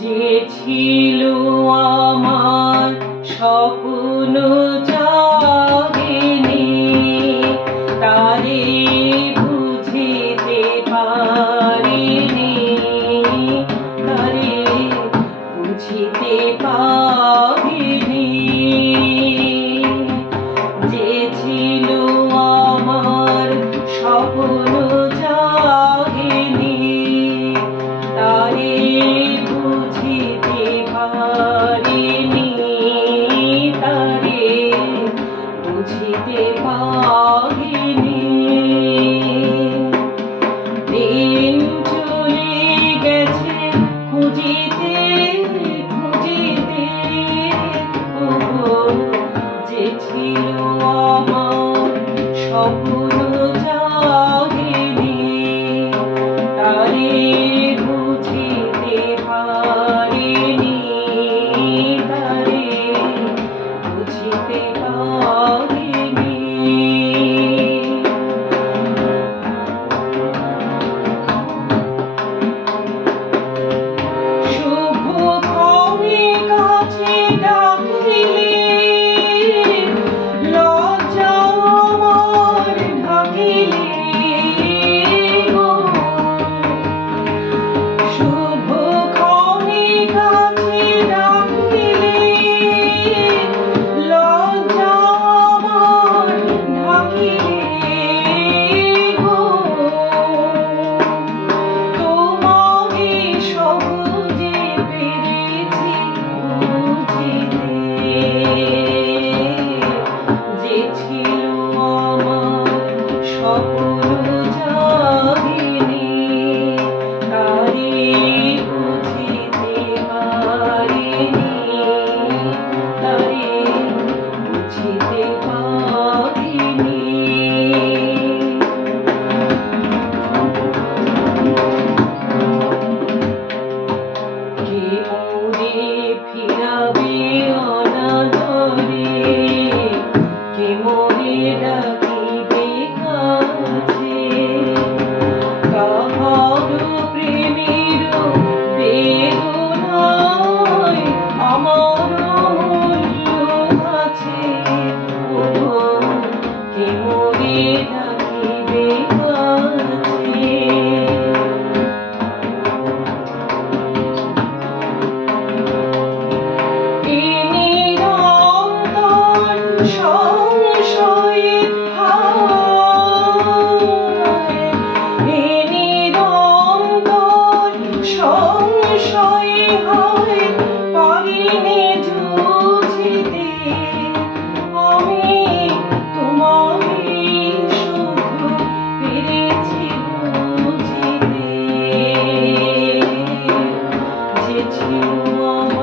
যে ছিল আমার স্বপ্ন জাগিনি তারে বুঝিতে পারিনি তারে বুঝিতে পারিনি। Oh, নামিবে Oh.